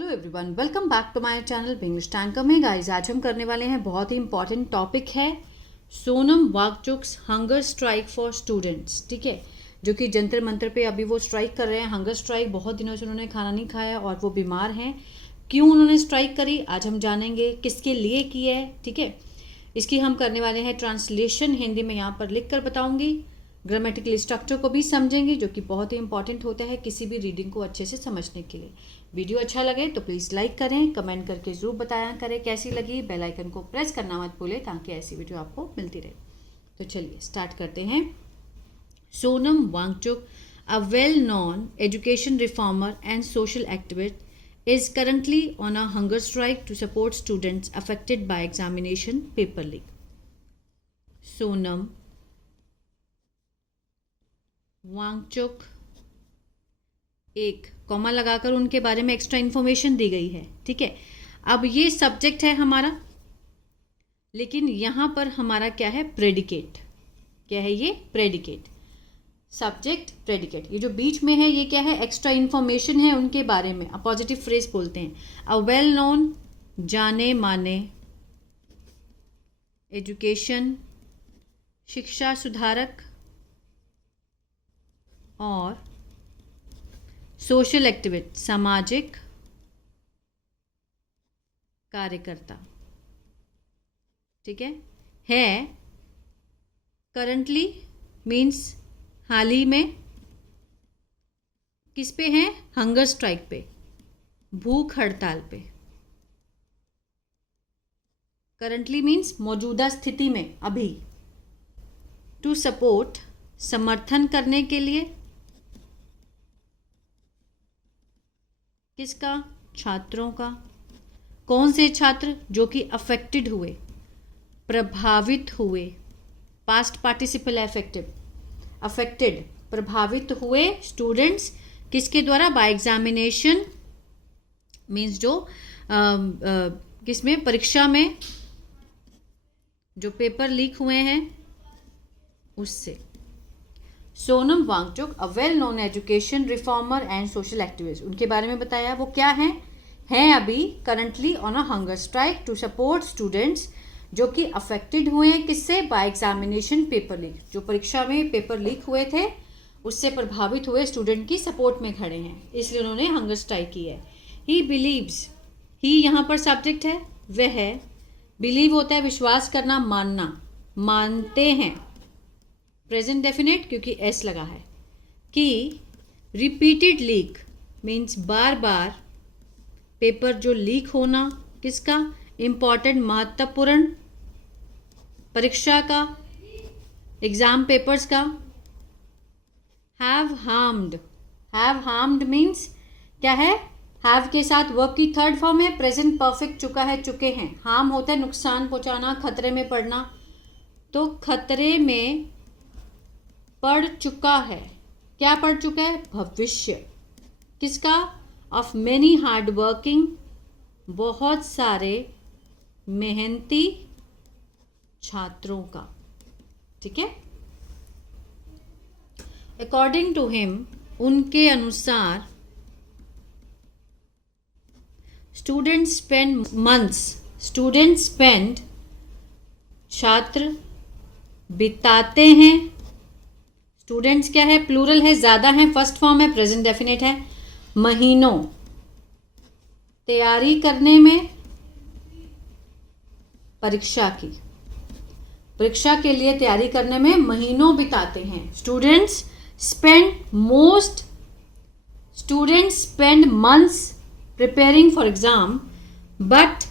Hello everyone, welcome back to my channel English tanker में। Guys, आज हम करने वाले हैं बहुत ही इंपॉर्टेंट टॉपिक है Sonam Wangchuk's hunger strike for students. ठीक है, जो कि जंतर मंतर पे अभी वो स्ट्राइक कर रहे हैं। हंगर स्ट्राइक, बहुत दिनों से उन्होंने खाना नहीं खाया और वो बीमार हैं। क्यों उन्होंने स्ट्राइक करी आज हम जानेंगे, किसके लिए की है। ठीक है, इसकी हम करने वाले हैं ट्रांसलेशन, हिंदी में यहाँ पर लिख कर बताऊँगी। ग्रामेटिकल स्ट्रक्चर को भी समझेंगे, जो कि बहुत ही इंपॉर्टेंट होता है किसी भी रीडिंग को अच्छे से समझने के लिए। वीडियो अच्छा लगे तो प्लीज़ लाइक करें, कमेंट करके ज़रूर बताया करें कैसी लगी। बेल आइकन को प्रेस करना मत भूलें ताकि ऐसी वीडियो आपको मिलती रहे। तो चलिए स्टार्ट करते हैं। Sonam Wangchuk, a well known education reformer and social activist, is currently on a hunger strike to support students affected by examination paper leak. Sonam Wangchuk, एक कॉमा लगाकर उनके बारे में एक्स्ट्रा इन्फॉर्मेशन दी गई है। ठीक है, अब ये सब्जेक्ट है हमारा, लेकिन यहाँ पर हमारा क्या है, प्रेडिकेट। क्या है ये, प्रेडिकेट। सब्जेक्ट प्रेडिकेट, ये जो बीच में है ये क्या है, एक्स्ट्रा इन्फॉर्मेशन है उनके बारे में। पॉजिटिव फ्रेज बोलते हैं। अ वेल नोन, जाने माने, एजुकेशन शिक्षा सुधारक, और सोशल एक्टिविस्ट सामाजिक कार्यकर्ता। ठीक है करंटली मीन्स हाल ही में, किस पे हैं, हंगर स्ट्राइक पे, भूख हड़ताल पे। करंटली मीन्स मौजूदा स्थिति में, अभी। टू सपोर्ट, समर्थन करने के लिए, किसका, छात्रों का। कौन से छात्र, जो कि अफेक्टेड हुए, प्रभावित हुए। पास्ट पार्टिसिपल एफेक्टिव, अफेक्टेड, प्रभावित हुए स्टूडेंट्स, किसके द्वारा, बाय एग्जामिनेशन मीन्स जो किसमें, परीक्षा में जो पेपर लीक हुए हैं उससे। Sonam Wangchuk, a well known education reformer and social activist, उनके बारे में बताया वो क्या हैं अभी currently on a hunger strike to support students, जो कि अफेक्टेड हुए हैं किससे, बाय एग्जामिनेशन पेपर लीक, जो परीक्षा में पेपर लीक हुए थे उससे प्रभावित हुए स्टूडेंट की सपोर्ट में खड़े हैं, इसलिए उन्होंने हंगर स्ट्राइक की है। ही बिलीव्स, ही यहाँ पर सब्जेक्ट है, वह है। बिलीव होता है विश्वास करना, मानना, मानते हैं। प्रेजेंट डेफिनेट क्योंकि एस लगा है, कि रिपीटेड लीक मीन्स बार बार पेपर जो लीक होना, किसका, इम्पॉर्टेंट, महत्वपूर्ण परीक्षा का, एग्जाम पेपर्स का। हैव हार्म्ड मीन्स क्या है, हैव के साथ वर्ब की थर्ड फॉर्म है, प्रेजेंट परफेक्ट चुका है, चुके हैं। हार्म होता है नुकसान पहुंचाना, खतरे में पड़ना। तो खतरे में पड़ चुका है, क्या पड़ चुका है, भविष्य, किसका, ऑफ मेनी हार्ड वर्किंग, बहुत सारे मेहनती छात्रों का। ठीक है, अकॉर्डिंग टू हिम, उनके अनुसार, स्टूडेंट्स स्पेंड, छात्र बिताते हैं। स्टूडेंट्स क्या है, प्लूरल है, ज़्यादा है, फर्स्ट फॉर्म है, प्रेजेंट डेफिनेट है। महीनों, तैयारी करने में, परीक्षा के लिए तैयारी करने में महीनों बिताते हैं। Students spend months preparing for exam, but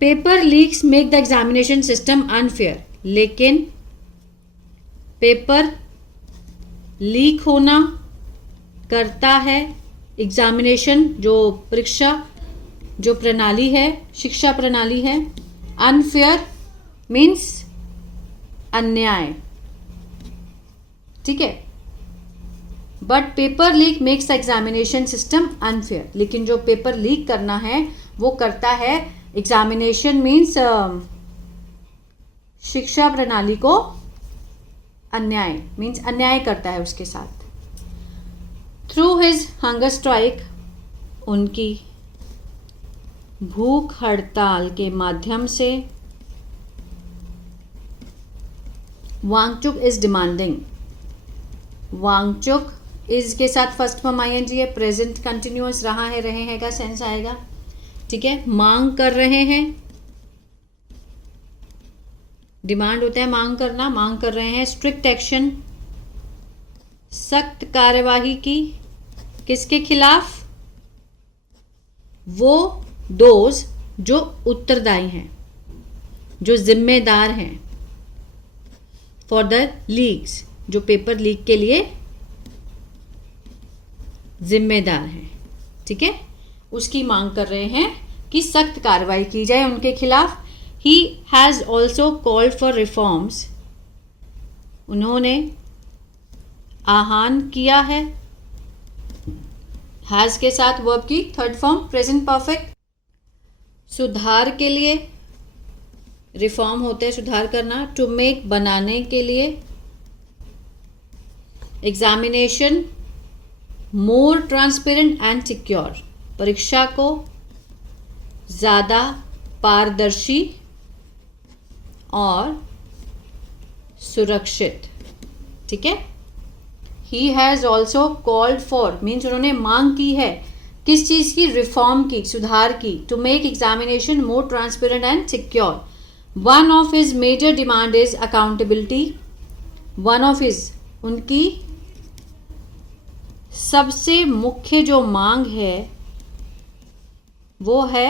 paper leaks make the examination system unfair. लेकिन पेपर लीक होना करता है एग्जामिनेशन, जो परीक्षा जो प्रणाली है, शिक्षा प्रणाली है, अनफेयर मीन्स अन्याय। ठीक है, but paper leak makes the examination system unfair, लेकिन जो पेपर लीक करना है वो करता है एग्जामिनेशन मीन्स शिक्षा प्रणाली को अन्याय मीन्स अन्याय करता है उसके साथ। थ्रू हिज हंगर स्ट्राइक, उनकी भूख हड़ताल के माध्यम से Wangchuk is demanding. Wangchuk is के साथ फर्स्ट फॉर्म आईएनजी है, प्रेजेंट कंटिन्यूअस रहा है, रहे हैं का सेंस आएगा। ठीक है, मांग कर रहे हैं, डिमांड होता है मांग करना, मांग कर रहे हैं स्ट्रिक्ट एक्शन, सख्त कार्यवाही की, किसके खिलाफ? वो दोज जो उत्तरदायी हैं, जो जिम्मेदार हैं, फॉर द लीक्स, जो पेपर लीक के लिए जिम्मेदार हैं। ठीक है, उसकी मांग कर रहे हैं कि सख्त कार्रवाई की जाए उनके खिलाफ। He has also called for reforms, उन्होंने आह्वान किया है, हैज़ के साथ वर्ब की थर्ड फॉर्म प्रेजेंट परफेक्ट, सुधार के लिए, रिफॉर्म होता है सुधार करना, टू मेक बनाने के लिए, examination more transparent and secure, परीक्षा को ज़्यादा पारदर्शी और सुरक्षित। ठीक है, he has also called for means उन्होंने मांग की है किस चीज़ की? रिफॉर्म की, सुधार की, to make examination more transparent and secure. One of his major demand is accountability, one of his उनकी सबसे मुख्य जो मांग है वो है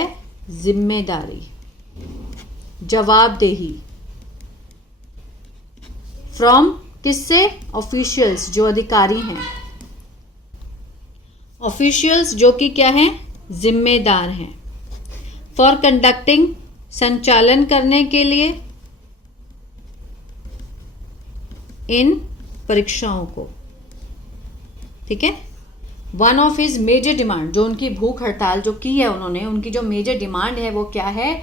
जिम्मेदारी, जवाबदेही, फ्रॉम किससे? ऑफिशियल्स, जो अधिकारी हैं, ऑफिशियल्स जो कि क्या हैं? जिम्मेदार हैं, फॉर कंडक्टिंग, संचालन करने के लिए, इन परीक्षाओं को। ठीक है, one of his major demand, जो उनकी भूख हड़ताल जो की है उन्होंने, उनकी जो मेजर डिमांड है वो क्या है?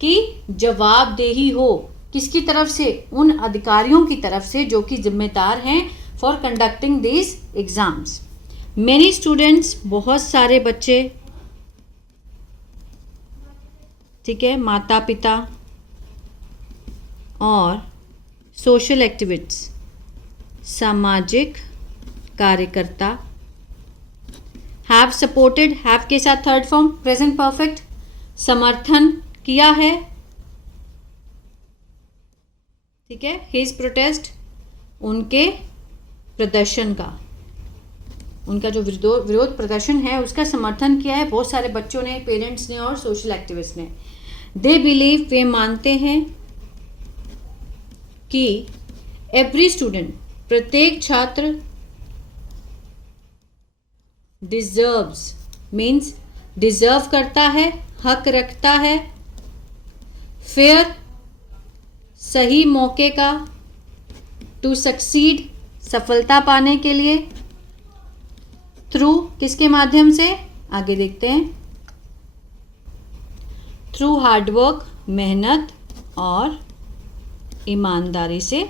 कि जवाबदेही हो, किसकी तरफ से? उन अधिकारियों की तरफ से जो कि जिम्मेदार हैं for conducting these exams. Many students, बहुत सारे बच्चे, ठीक है, माता पिता और सोशल एक्टिविस्ट, सामाजिक कार्यकर्ता, हैव सपोर्टेड, हैव के साथ थर्ड फॉर्म प्रेजेंट परफेक्ट, समर्थन किया है। ठीक है, हिज प्रोटेस्ट, उनके प्रदर्शन का, उनका जो विरोध प्रदर्शन है उसका समर्थन किया है बहुत सारे बच्चों ने, पेरेंट्स ने और सोशल एक्टिविस्ट ने। दे बिलीव, वे मानते हैं कि एवरी स्टूडेंट, प्रत्येक छात्र, डिजर्व्स मीन्स डिजर्व करता है, हक रखता है, फेयर, सही मौके का, टू सक्सीड, सफलता पाने के लिए, थ्रू, किसके माध्यम से? आगे देखते हैं, थ्रू हार्डवर्क, मेहनत और ईमानदारी से।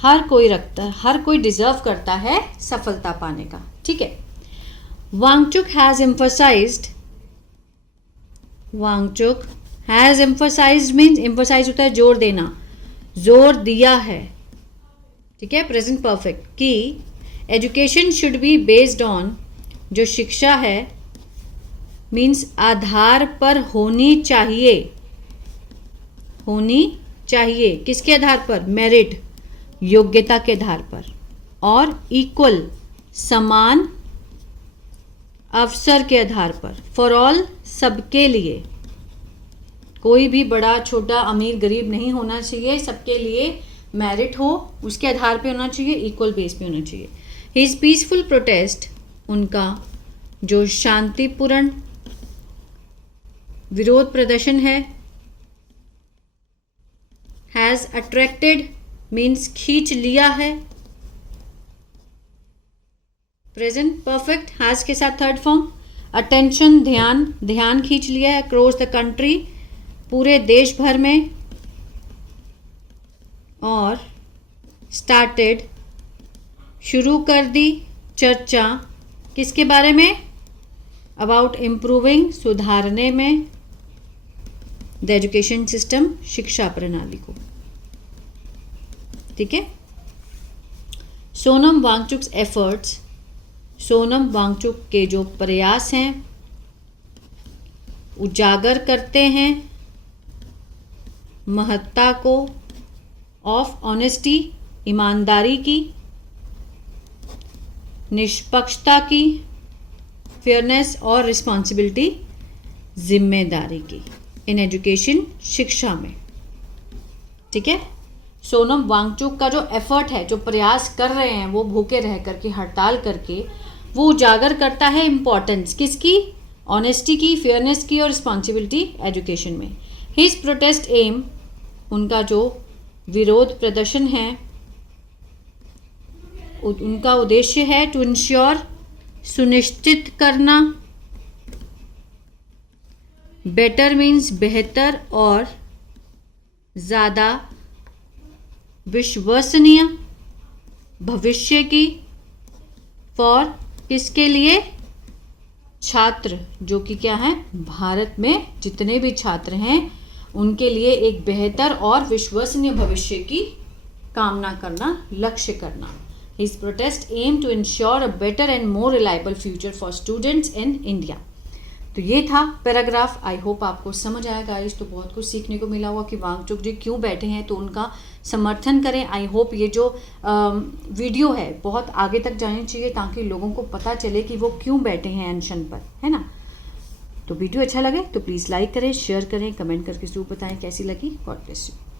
हर कोई रखता है, हर कोई डिजर्व करता है सफलता पाने का। ठीक है, Wangchuk has emphasised, Wangchuk has emphasised means emphasise होता है जोर देना, जोर दिया है। ठीक है, प्रेजेंट परफेक्ट, कि education should be based on, जो शिक्षा है मीन्स आधार पर होनी चाहिए, होनी चाहिए, किसके आधार पर? मेरिट, योग्यता के आधार पर, और इक्वल, समान अवसर के आधार पर, फॉर ऑल, सबके लिए, कोई भी बड़ा छोटा अमीर गरीब नहीं होना चाहिए, सबके लिए मेरिट हो, उसके आधार पे होना चाहिए, इक्वल बेस पे होना चाहिए। हिज पीसफुल प्रोटेस्ट, उनका जो शांतिपूर्ण विरोध प्रदर्शन है, हैज़ अट्रैक्टेड मीन्स खींच लिया है, प्रेजेंट परफेक्ट, हैज़ के साथ थर्ड फॉर्म, अटेंशन, ध्यान, ध्यान खींच लिया है, अक्रॉस द कंट्री, पूरे देश भर में, और अबाउट इम्प्रूविंग, सुधारने में, द एजुकेशन सिस्टम, शिक्षा प्रणाली को। ठीक है। सोनम वांगचुक्स एफर्ट्स, सोनम वांगचुक के जो प्रयास हैं उजागर करते हैं महत्ता को ऑफ ऑनेस्टी, ईमानदारी की, निष्पक्षता की, फेयरनेस और रिस्पॉन्सिबिलिटी, जिम्मेदारी की, इन एजुकेशन, शिक्षा में। ठीक है। सोनम वांगचुक का जो एफर्ट है, जो प्रयास कर रहे हैं वो भूखे रह करके, हड़ताल करके, वो उजागर करता है इम्पोर्टेंस किसकी, ऑनेस्टी की, फेयरनेस की और रिस्पॉन्सिबिलिटी एजुकेशन में। हिज प्रोटेस्ट एम, उनका जो विरोध प्रदर्शन है, उनका उद्देश्य है टू इंश्योर, सुनिश्चित करना, बेटर मीन्स बेहतर और ज़्यादा विश्वसनीय भविष्य की, फॉर किसके लिए, छात्र, जो कि क्या है, भारत में जितने भी छात्र हैं उनके लिए एक बेहतर और विश्वसनीय भविष्य की कामना करना, लक्ष्य करना। His protest aim to ensure a better and more reliable future for students in India. तो ये था पैराग्राफ। आई होप आपको समझ आया गाइस। तो बहुत कुछ सीखने को मिला होगा कि वांगचुक जी क्यों बैठे हैं, तो उनका समर्थन करें। आई होप ये जो वीडियो है बहुत आगे तक जानी चाहिए ताकि लोगों को पता चले कि वो क्यों बैठे हैं अनशन पर, है ना। तो वीडियो अच्छा लगे तो प्लीज़ लाइक करें, शेयर करें, कमेंट करके ज़रूर बताएं कैसी लगी। God bless you.